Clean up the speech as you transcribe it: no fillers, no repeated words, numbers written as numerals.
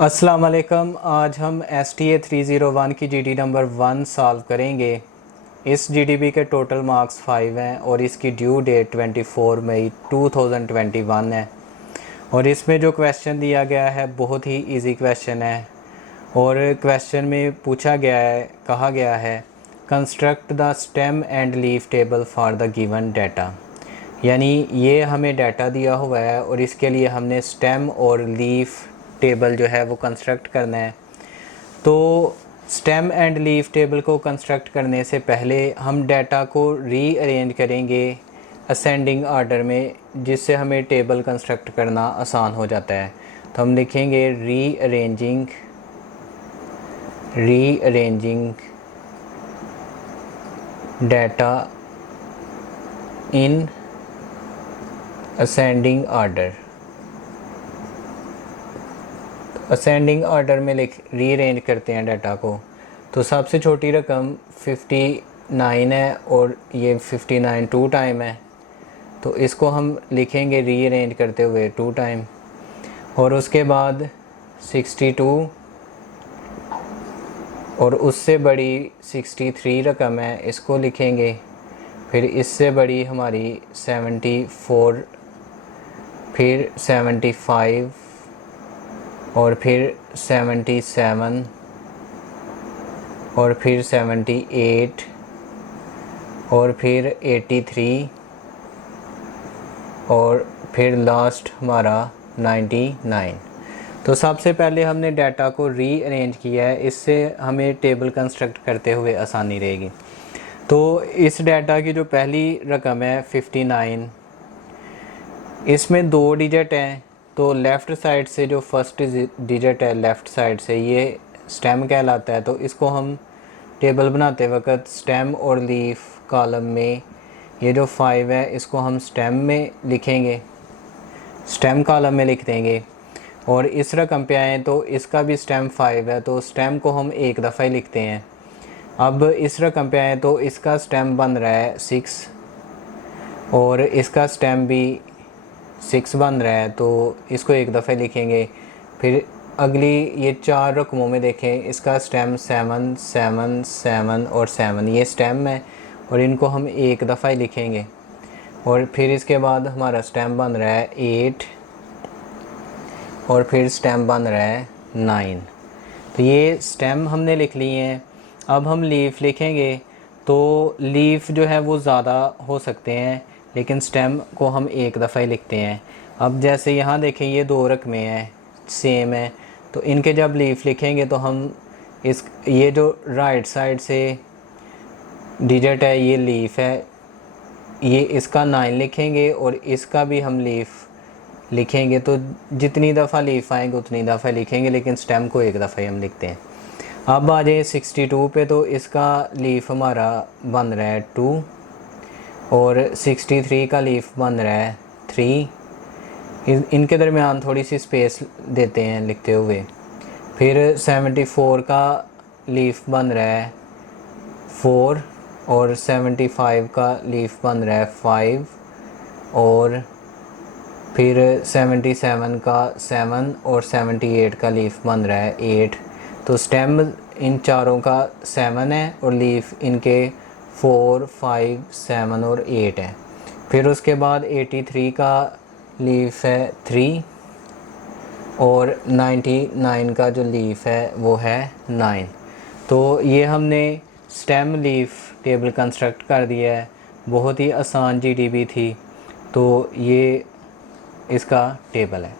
अस्सलाम वालेकुम। आज हम STA 301 की GD नंबर 1 सॉल्व करेंगे। इस GDB के टोटल मार्क्स 5 हैं और इसकी ड्यू डेट 24 मई 2021 है। और इसमें जो क्वेश्चन दिया गया है बहुत ही इजी क्वेश्चन है। और क्वेश्चन में पूछा गया है, कहा गया है construct the stem and leaf table for the given data. यानी ये हमें डाटा दिया हुआ है और इसके लिए हमने स्टेम और लीफ टेबल जो है वो कंस्ट्रक्ट करना है। तो स्टेम एंड लीफ टेबल को कंस्ट्रक्ट करने से पहले हम डाटा को रीअरेंज करेंगे असेंडिंग ऑर्डर में, जिससे हमें टेबल कंस्ट्रक्ट करना आसान हो जाता है। तो हम लिखेंगे rearranging data in ascending order. Ascending order में रीअरेंज करते हैं डाटा को। तो सबसे छोटी रकम 59 है और ये 59 2 टाइम है, तो इसको हम लिखेंगे रीअरेंज करते हुए 2 टाइम। और उसके बाद 62 और उससे बड़ी 63 रकम है, इसको लिखेंगे। फिर इससे बड़ी हमारी 74, फिर 75 और फिर 77 और फिर 78 और फिर 83 और फिर लास्ट हमारा 99। तो सबसे पहले हमने डाटा को रीअरेंज किया है, इससे हमें टेबल कंस्ट्रक्ट करते हुए आसानी रहेगी। तो इस डाटा की जो पहली रकम है 59, इसमें 2 डिजिट हैं। तो लेफ़्ट साइड से जो फर्स्ट डिजिट है लेफ़्ट साइड से, ये स्टेम कहलाता है। तो इसको हम टेबल बनाते वक्त स्टेम और लीफ कॉलम में ये जो 5 है इसको हम स्टेम में लिखेंगे, स्टेम कॉलम में लिख देंगे। और इस रकम पे आए तो इसका भी स्टेम 5 है, तो स्टेम को हम एक दफ़ा ही लिखते हैं। अब इस रकम पे आए तो इसका स्टेम बन रहा है 6 और इसका स्टेम भी 6 बन रहा है, तो इसको एक दफ़े लिखेंगे। फिर अगली ये 4 रकमों में देखें, इसका स्टेम 7 7 7 और 7 ये स्टेम है और इनको हम एक दफ़ा ही लिखेंगे। और फिर इसके बाद हमारा स्टेम बन रहा है 8 और फिर स्टेम बन रहा है 9। तो ये स्टेम हमने लिख लिए हैं। अब हम लीफ लिखेंगे। तो लीफ जो है वो ज़्यादा हो सकते हैं, लेकिन स्टेम को हम एक दफ़ा ही लिखते हैं। अब जैसे यहाँ देखें ये 2 रकमें हैं सेम है, तो इनके जब लीफ लिखेंगे तो हम ये जो राइट साइड से डिजिट है ये लीफ है, ये इसका 9 लिखेंगे और इसका भी हम लीफ लिखेंगे। तो जितनी दफ़ा लीफ आएंगे उतनी दफ़ा लिखेंगे, लेकिन स्टेम को एक दफ़ा ही हम लिखते हैं। अब आ जाए 62 पे, तो इसका लीफ हमारा बन रहा है 2 और 63 का लीफ बन रहा है 3। इनके दरमियान थोड़ी सी स्पेस देते हैं लिखते हुए। फिर 74 का लीफ बन रहा है 4 और 75 का लीफ बन रहा है 5 और फिर 77 का 7 और 78 का लीफ बन रहा है 8। तो स्टेम इन चारों का 7 है और लीफ इनके 4 5 7 और 8 है। फिर उसके बाद 83 का लीफ है 3 और 99 का जो लीफ है वो है 9। तो ये हमने स्टेम लीफ टेबल कंस्ट्रक्ट कर दिया है। बहुत ही आसान GDB थी। तो ये इसका टेबल है।